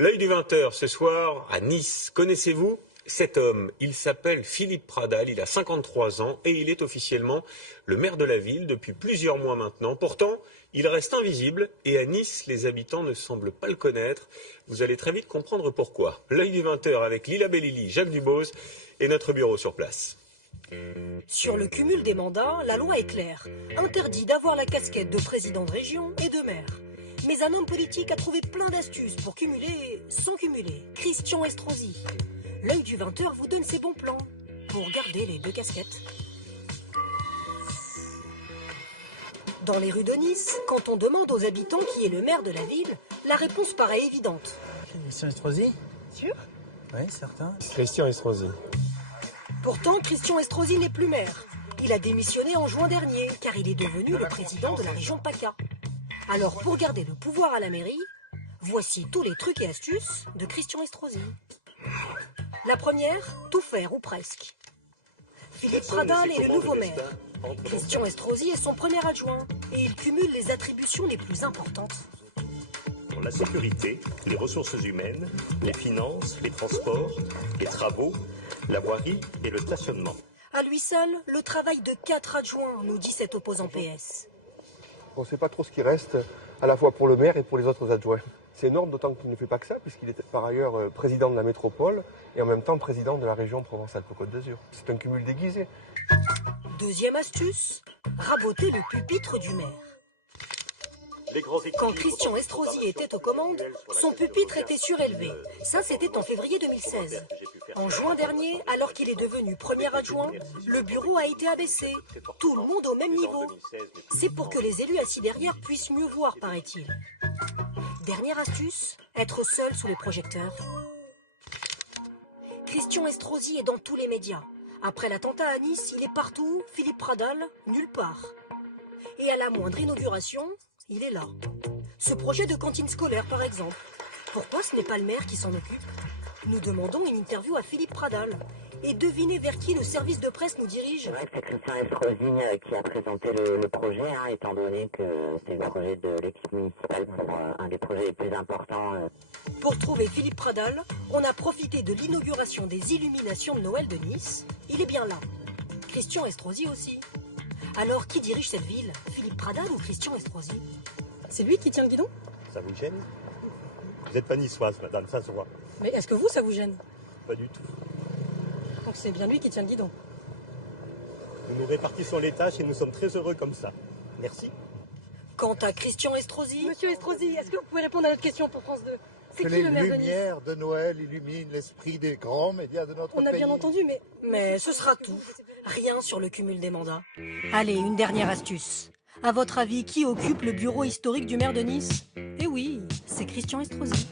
L'œil du 20h ce soir à Nice. Connaissez-vous cet homme? Il s'appelle Philippe Pradal, il a 53 ans et il est officiellement le maire de la ville depuis plusieurs mois maintenant. Pourtant, il reste invisible et à Nice, les habitants ne semblent pas le connaître. Vous allez très vite comprendre pourquoi. L'œil du 20h avec Lila Bellili, Jacques Dubose et notre bureau sur place. Sur le cumul des mandats, la loi est claire. Interdit d'avoir la casquette de président de région et de maire. Mais un homme politique a trouvé plein d'astuces pour cumuler sans cumuler. Christian Estrosi. L'œil du 20h vous donne ses bons plans pour garder les deux casquettes. Dans les rues de Nice, quand on demande aux habitants qui est le maire de la ville, la réponse paraît évidente. Christian Estrosi? Sûr? Oui, certain. Christian Estrosi. Pourtant, Christian Estrosi n'est plus maire. Il a démissionné en juin dernier, car il est devenu le président de la région PACA. Alors, pour garder le pouvoir à la mairie, voici tous les trucs et astuces de Christian Estrosi. La première, tout faire ou presque. Philippe Pradal est le nouveau maire. Christian Estrosi est son premier adjoint et il cumule les attributions les plus importantes. Pour la sécurité, les ressources humaines, les finances, les transports, les travaux, la voirie et le stationnement. À lui seul, le travail de 4 adjoints, nous dit cet opposant PS. On ne sait pas trop ce qui reste, à la fois pour le maire et pour les autres adjoints. C'est énorme, d'autant qu'il ne fait pas que ça, puisqu'il est par ailleurs président de la métropole et en même temps président de la région Provence-Alpes-Côte d'Azur. C'est un cumul déguisé. Deuxième astuce, raboter le pupitre du maire. Quand Christian Estrosi était aux commandes, son pupitre était surélevé. Ça, c'était en février 2016. En juin dernier, alors qu'il est devenu premier adjoint, le bureau a été abaissé. Tout le monde au même niveau. C'est pour que les élus assis derrière puissent mieux voir, paraît-il. Dernière astuce, être seul sous les projecteurs. Christian Estrosi est dans tous les médias. Après l'attentat à Nice, il est partout, Philippe Pradal, nulle part. Et à la moindre inauguration, il est là. Ce projet de cantine scolaire, par exemple. Pourquoi ce n'est pas le maire qui s'en occupe? Nous demandons une interview à Philippe Pradal. Et devinez vers qui le service de presse nous dirige. C'est vrai que c'est Christian Estrosi qui a présenté le projet, étant donné que c'est le projet de l'équipe municipale pour un des projets les plus importants. Pour trouver Philippe Pradal, on a profité de l'inauguration des illuminations de Noël de Nice. Il est bien là. Christian Estrosi aussi. Alors, qui dirige cette ville? Philippe Pradal ou Christian Estrosi? C'est lui qui tient le guidon? Ça vous gêne? Vous n'êtes pas niçoise, madame, ça se voit. Mais est-ce que vous, ça vous gêne? Pas du tout. Donc c'est bien lui qui tient le guidon. Nous nous répartissons les tâches et nous sommes très heureux comme ça. Merci. Quant à Christian Estrosi... Monsieur Estrosi, est-ce que vous pouvez répondre à notre question pour France 2? C'est que qui les le maire de Nice? lumières de Noël illuminent l'esprit des grands médias de notre pays. On a bien entendu, mais... Mais ce sera tout. Rien sur le cumul des mandats. Allez, une dernière astuce. À votre avis, qui occupe le bureau historique du maire de Nice? Eh oui, c'est Christian Estrosi.